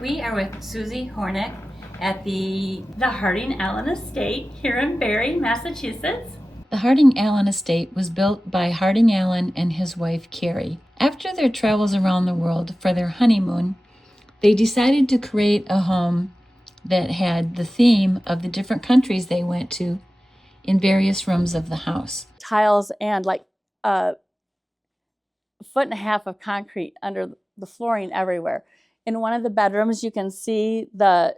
We are with Susie Hornick at the Harding Allen Estate here in Barre, Massachusetts. The Harding Allen Estate was built by Harding Allen and his wife Carrie. After their travels around the world for their honeymoon, they decided to create a home that had the theme of the different countries they went to in various rooms of the house. Tiles and like a foot and a half of concrete under the flooring everywhere. In one of the bedrooms, you can see the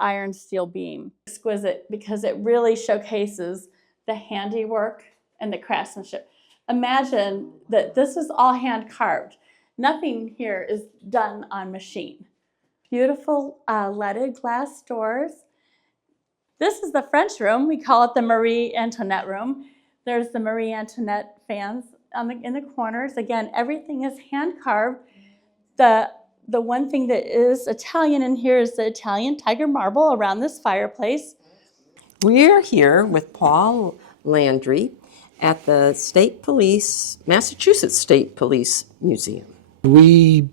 iron steel beam. Exquisite because it really showcases the handiwork and the craftsmanship. Imagine that this is all hand carved. Nothing here is done on machine. Beautiful leaded glass doors. This is the French room. We call it the Marie Antoinette room. There's the Marie Antoinette fans in the corners. Again, everything is hand carved. The one thing that is Italian in here is the Italian tiger marble around this fireplace. We're here with Paul Landry at the Massachusetts State Police Museum. We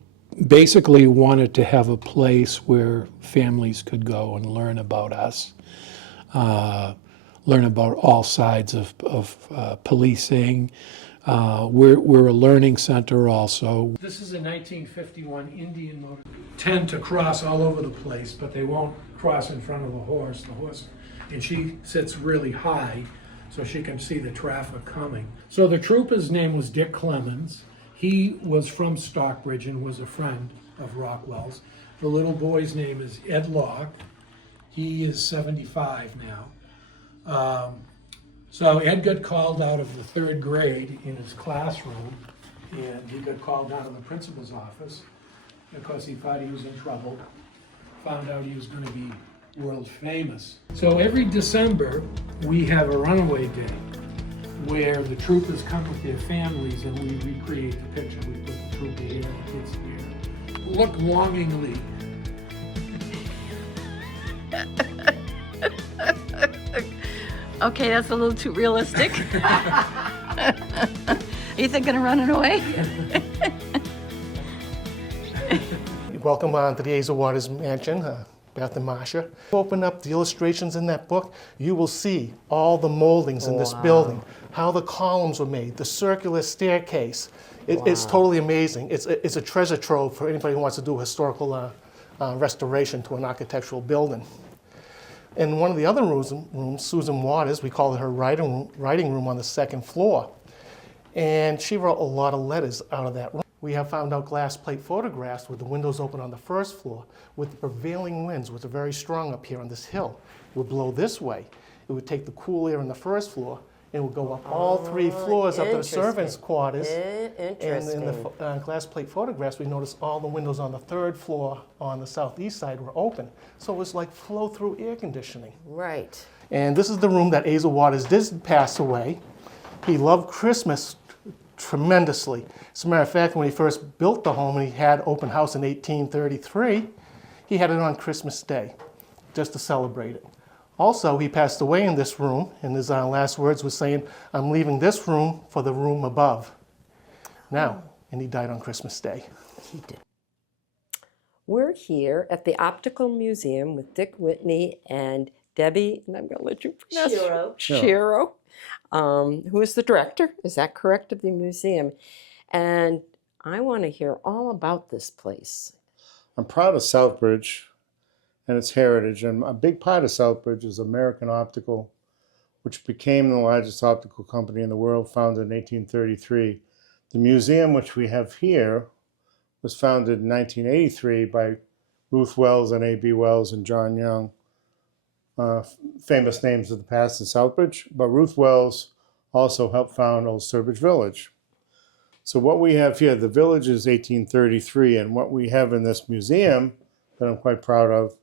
basically wanted to have a place where families could go and learn about us, learn about all sides of policing. We're a learning center also. This is a 1951 Indian motor. Tend to cross all over the place, but they won't cross in front of the horse. And she sits really high so she can see the traffic coming. So the trooper's name was Dick Clemens. He was from Stockbridge and was a friend of Rockwell's. The little boy's name is Ed Locke. He is 75 now. So Ed got called out of the third grade in his classroom, and he got called down to the principal's office because he thought he was in trouble, found out he was going to be world famous. So every December, we have a runaway day where the troopers come with their families and we recreate the picture. We put the trooper here and the kids here. Look longingly. Okay, that's a little too realistic. Are you thinking of running away? Welcome to the Aza Waters Mansion, Beth and Marcia. Open up the illustrations in that book, you will see all the moldings in this building, how the columns were made, the circular staircase. It's totally amazing. It's a treasure trove for anybody who wants to do historical restoration to an architectural building. In one of the other rooms, Susan Waters, we call it her writing room on the second floor. And she wrote a lot of letters out of that room. We have found out glass plate photographs with the windows open on the first floor, with the prevailing winds, which are very strong up here on this hill. It would blow this way. It would take the cool air on the first floor, and it would go up all 3 floors up to the servants' quarters. And in the glass plate photographs, we noticed all the windows on the third floor on the southeast side were open. So it was like flow-through air conditioning. Right. And this is the room that Asa Waters did pass away. He loved Christmas tremendously. As a matter of fact, when he first built the home and he had open house in 1833, he had it on Christmas Day, just to celebrate it. Also, he passed away in this room, and his last words was saying, "I'm leaving this room for the room above." Now, and he died on Christmas Day. He did. We're here at the Optical Museum with Dick Whitney and Debbie, and I'm going to let you pronounce Shiro, who is the director, is that correct, of the museum? And I want to hear all about this place. I'm proud of Southbridge and its heritage, and a big part of Southbridge is American Optical, which became the largest optical company in the world, founded in 1833. The museum, which we have here, was founded in 1983 by Ruth Wells and A.B. Wells and John Young, famous names of the past in Southbridge, but Ruth Wells also helped found Old Sturbridge Village. So what we have here, the village is 1833, and what we have in this museum that I'm quite proud of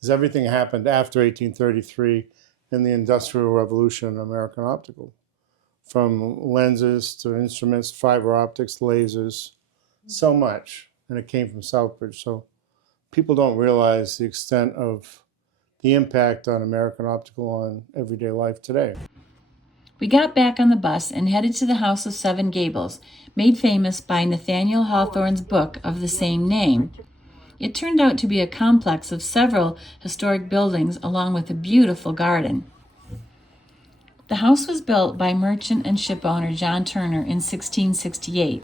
is everything happened after 1833 in the Industrial Revolution in American Optical. From lenses to instruments, fiber optics, lasers, so much, and it came from Southbridge. So people don't realize the extent of the impact on American Optical on everyday life today. We got back on the bus and headed to the House of Seven Gables, made famous by Nathaniel Hawthorne's book of the same name. It turned out to be a complex of several historic buildings along with a beautiful garden. The house was built by merchant and shipowner John Turner in 1668.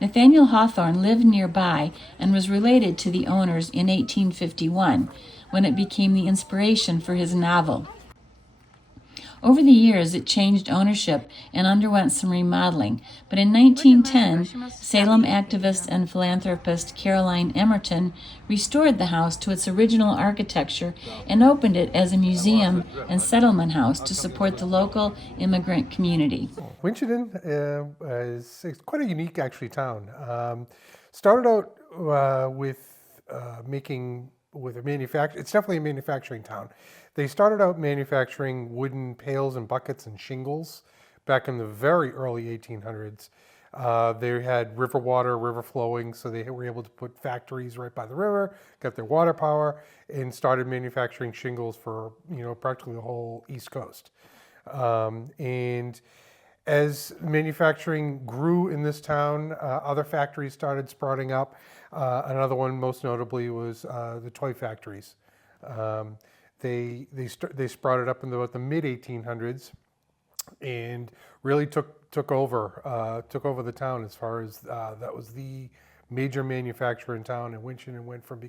Nathaniel Hawthorne lived nearby and was related to the owners in 1851, when it became the inspiration for his novel. Over the years, it changed ownership and underwent some remodeling, but in 1910, Salem activist and philanthropist Caroline Emerton restored the house to its original architecture and opened it as a museum and settlement house to support the local immigrant community. Winchendon is quite a unique, actually, town. Started out with a manufacturing. It's definitely a manufacturing town. They started out manufacturing wooden pails and buckets and shingles back in the very early 1800s. They had river water, river flowing, so they were able to put factories right by the river, got their water power, and started manufacturing shingles for practically the whole East Coast. And as manufacturing grew in this town, other factories started sprouting up. Another one, most notably, was the toy factories. They sprouted up in about the mid 1800s, and really took over the town as far as that was the major manufacturer in town. And Winchendon went from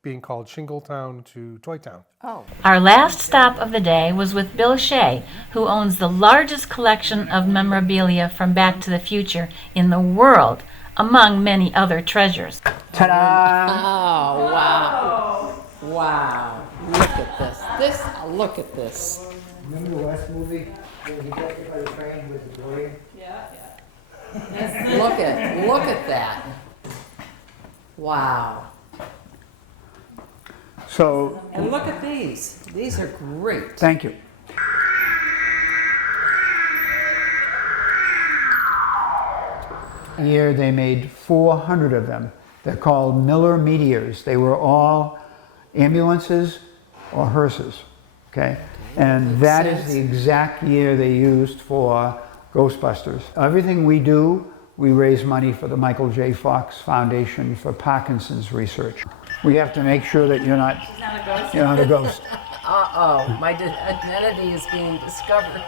being called Shingle Town to Toy Town. Oh, Our last stop of the day was with Bill Shea, who owns the largest collection of memorabilia from Back to the Future in the world, among many other treasures. Ta-da! oh, wow. Wow. Look at this. Look at this. Remember the last movie where he got hit by the train with the DeLorean? Look at that. Wow. So, And look at these. These are great. thank you. Here they made 400 of them. They're called Miller Meteors. They were all ambulances or hearses, okay? And that is the exact year they used for Ghostbusters. Everything we do, we raise money for the Michael J. Fox Foundation for Parkinson's research. We have to make sure that you're not a ghost. Uh-oh, my identity is being discovered.